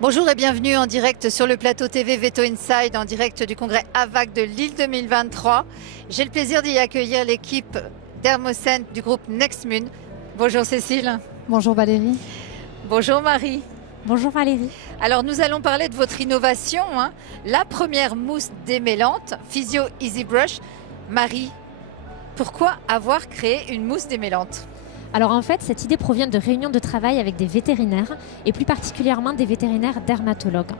Bonjour et bienvenue en direct sur le plateau TV Veto Inside, en direct du congrès AVAC de Lille 2023. J'ai le plaisir d'y accueillir l'équipe Dermoscent du groupe Nextmun. Bonjour Cécile. Bonjour Valérie. Bonjour Marie. Bonjour Valérie. Alors nous allons parler de votre innovation, la première mousse démêlante, Physio Easy Brush. Marie, pourquoi avoir créé une mousse démêlante ? Alors en fait, cette idée provient de réunions de travail avec des vétérinaires et plus particulièrement des vétérinaires dermatologues.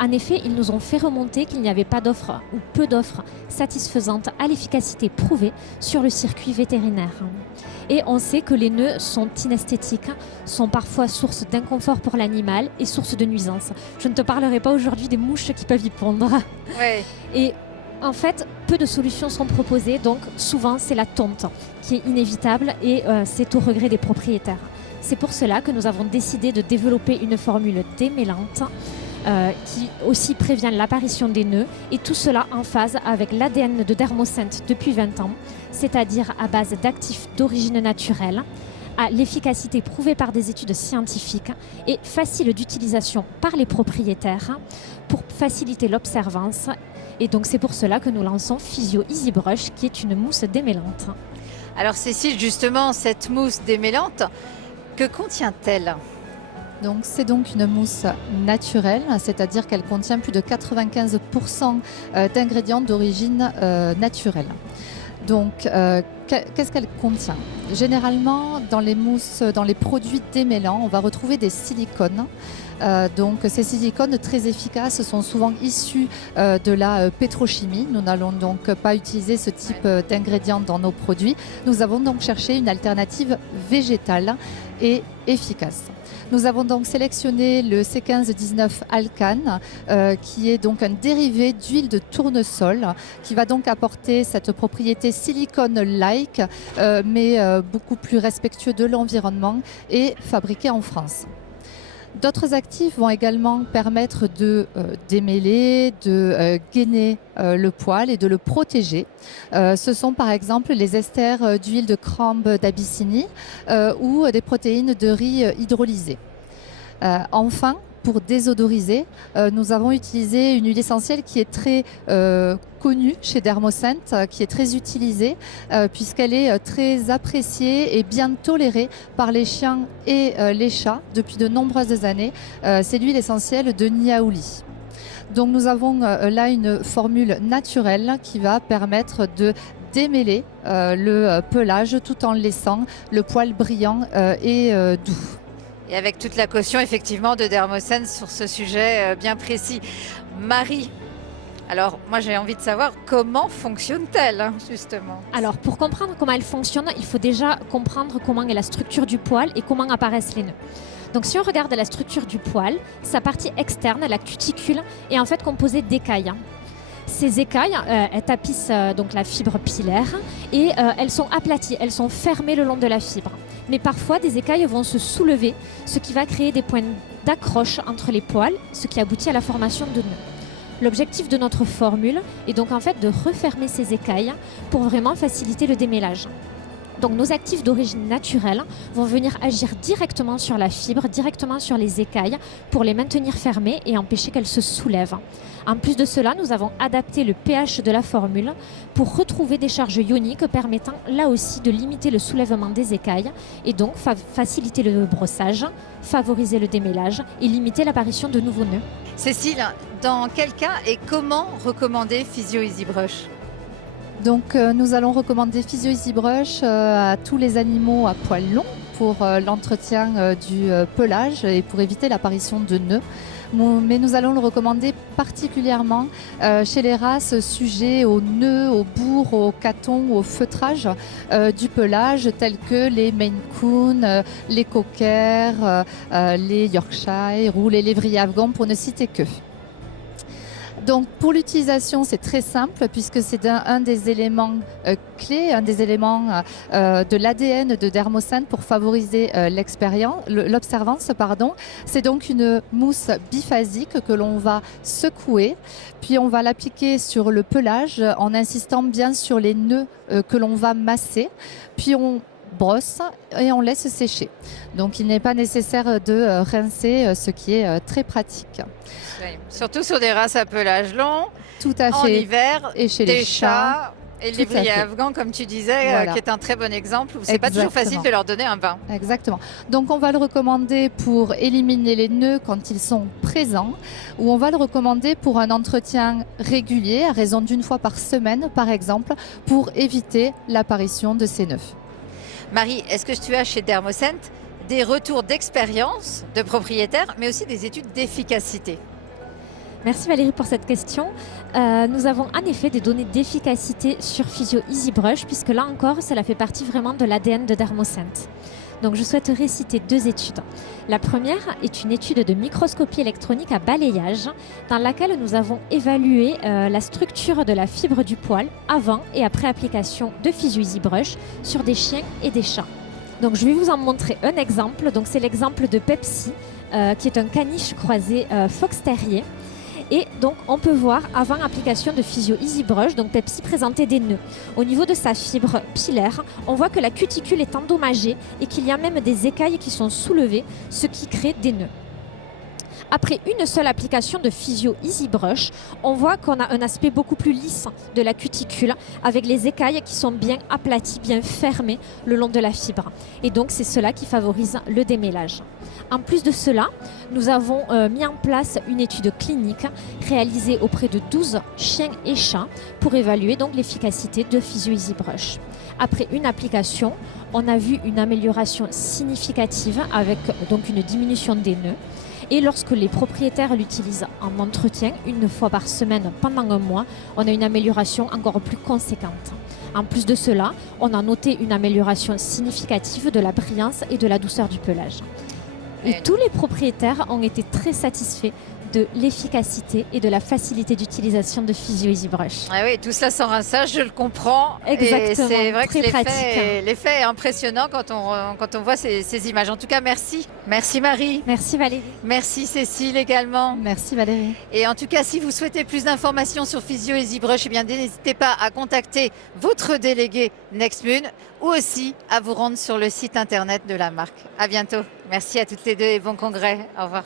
En effet, ils nous ont fait remonter qu'il n'y avait pas d'offres ou peu d'offres satisfaisantes à l'efficacité prouvée sur le circuit vétérinaire. Et on sait que les nœuds sont inesthétiques, sont parfois source d'inconfort pour l'animal et source de nuisance. Je ne te parlerai pas aujourd'hui des mouches qui peuvent y pondre. Ouais. Et en fait, peu de solutions sont proposées, donc souvent c'est la tonte qui est inévitable et c'est au regret des propriétaires. C'est pour cela que nous avons décidé de développer une formule démêlante qui aussi prévient l'apparition des nœuds et tout cela en phase avec l'ADN de Dermoscent depuis 20 ans, c'est-à-dire à base d'actifs d'origine naturelle, à l'efficacité prouvée par des études scientifiques et facile d'utilisation par les propriétaires pour faciliter l'observance. Et donc c'est pour cela que nous lançons Physio Easy Brush qui est une mousse démêlante. Alors Cécile, justement, cette mousse démêlante, que contient-elle ? Donc, c'est donc une mousse naturelle, c'est-à-dire qu'elle contient plus de 95% d'ingrédients d'origine naturelle. Donc, qu'est-ce qu'elle contient ? Généralement, dans les mousses, dans les produits démêlants, on va retrouver des silicones. Donc ces silicones très efficaces sont souvent issus de la pétrochimie. Nous n'allons donc pas utiliser ce type d'ingrédients dans nos produits. Nous avons donc cherché une alternative végétale et efficace. Nous avons donc sélectionné le C15-19 Alcane, qui est donc un dérivé d'huile de tournesol, qui va donc apporter cette propriété silicone-like, mais beaucoup plus respectueux de l'environnement et fabriqué en France. D'autres actifs vont également permettre de démêler, de gainer le poil et de le protéger. Ce sont par exemple les esters d'huile de crambe d'Abyssinie ou des protéines de riz hydrolysées. Enfin, pour désodoriser, nous avons utilisé une huile essentielle qui est très connue chez Dermoscent, qui est très utilisée puisqu'elle est très appréciée et bien tolérée par les chiens et les chats depuis de nombreuses années. C'est l'huile essentielle de Niaouli. Donc nous avons là une formule naturelle qui va permettre de démêler le pelage tout en laissant le poil brillant et doux. Et avec toute la caution effectivement de Dermoscent sur ce sujet bien précis. Marie, alors moi j'ai envie de savoir comment fonctionne-t-elle justement ? Alors pour comprendre comment elle fonctionne, il faut déjà comprendre comment est la structure du poil et comment apparaissent les nœuds. Donc si on regarde la structure du poil, sa partie externe, la cuticule, est en fait composée d'écailles. Ces écailles, elles tapissent donc la fibre pilaire et elles sont aplaties, elles sont fermées le long de la fibre. Mais parfois, des écailles vont se soulever, ce qui va créer des points d'accroche entre les poils, ce qui aboutit à la formation de nœuds. L'objectif de notre formule est donc en fait de refermer ces écailles pour vraiment faciliter le démêlage. Donc nos actifs d'origine naturelle vont venir agir directement sur la fibre, directement sur les écailles pour les maintenir fermées et empêcher qu'elles se soulèvent. En plus de cela, nous avons adapté le pH de la formule pour retrouver des charges ioniques permettant là aussi de limiter le soulèvement des écailles et donc faciliter le brossage, favoriser le démêlage et limiter l'apparition de nouveaux nœuds. Cécile, dans quel cas et comment recommander Physio Easy Brush ? Donc nous allons recommander Physio Easy Brush à tous les animaux à poils longs pour l'entretien du pelage et pour éviter l'apparition de nœuds. Mais nous allons le recommander particulièrement chez les races sujets aux nœuds, aux bourres, aux catons, au feutrage du pelage tels que les Maine Coon, les Cocker, les Yorkshire ou les lévriers afghans pour ne citer que. Donc pour l'utilisation, c'est très simple puisque c'est un des éléments clés, un des éléments de l'ADN de Dermoscent pour favoriser l'observance. C'est donc une mousse biphasique que l'on va secouer, puis on va l'appliquer sur le pelage en insistant bien sur les nœuds que l'on va masser, puis on brosse et on laisse sécher. Donc il n'est pas nécessaire de rincer, ce qui est très pratique. Oui. Surtout sur des races à pelage long, Tout à en fait. hiver, Et chez des les chats. et Tout les à fait. lévriers afghans, comme tu disais, Voilà. qui est un très bon exemple, où c'est pas toujours Exactement. facile de leur donner un bain. Exactement. Donc on va le recommander pour éliminer les nœuds quand ils sont présents, ou on va le recommander pour un entretien régulier, à raison d'une fois par semaine par exemple, pour éviter l'apparition de ces nœuds. Marie, est-ce que tu as chez Dermoscent des retours d'expérience de propriétaires, mais aussi des études d'efficacité? Merci Valérie pour cette question. Nous avons en effet des données d'efficacité sur Physio EasyBrush, puisque là encore, cela fait partie vraiment de l'ADN de Dermoscent. Donc je souhaiterais citer 2 études. La première est une étude de microscopie électronique à balayage, dans laquelle nous avons évalué la structure de la fibre du poil avant et après application de Physio EasyBrush sur des chiens et des chats. Donc je vais vous en montrer un exemple. Donc c'est l'exemple de Pepsi, qui est un caniche croisé Fox Terrier. Et donc on peut voir avant application de Physio EasyBrush, donc Pepsi présentait des nœuds. Au niveau de sa fibre pilaire, on voit que la cuticule est endommagée et qu'il y a même des écailles qui sont soulevées, ce qui crée des nœuds. Après une seule application de Physio EasyBrush, on voit qu'on a un aspect beaucoup plus lisse de la cuticule avec les écailles qui sont bien aplaties, bien fermées le long de la fibre. Et donc c'est cela qui favorise le démêlage. En plus de cela, nous avons mis en place une étude clinique réalisée auprès de 12 chiens et chats pour évaluer donc l'efficacité de Physio EasyBrush. Après une application, on a vu une amélioration significative avec donc une diminution des nœuds. Et lorsque les propriétaires l'utilisent en entretien, une fois par semaine pendant un mois, on a une amélioration encore plus conséquente. En plus de cela, on a noté une amélioration significative de la brillance et de la douceur du pelage. Et tous les propriétaires ont été très satisfaits de l'efficacité et de la facilité d'utilisation de Physio EasyBrush. Ah oui, tout cela sans rinçage, je le comprends. Exactement, Et c'est vrai très que pratique. l'effet est impressionnant quand on voit ces images. En tout cas, merci. Merci Marie. Merci Valérie. Merci Cécile également. Merci Valérie. Et en tout cas, si vous souhaitez plus d'informations sur Physio EasyBrush, eh bien, n'hésitez pas à contacter votre délégué Nextmune ou aussi à vous rendre sur le site internet de la marque. À bientôt. Merci à toutes les deux et bon congrès. Au revoir.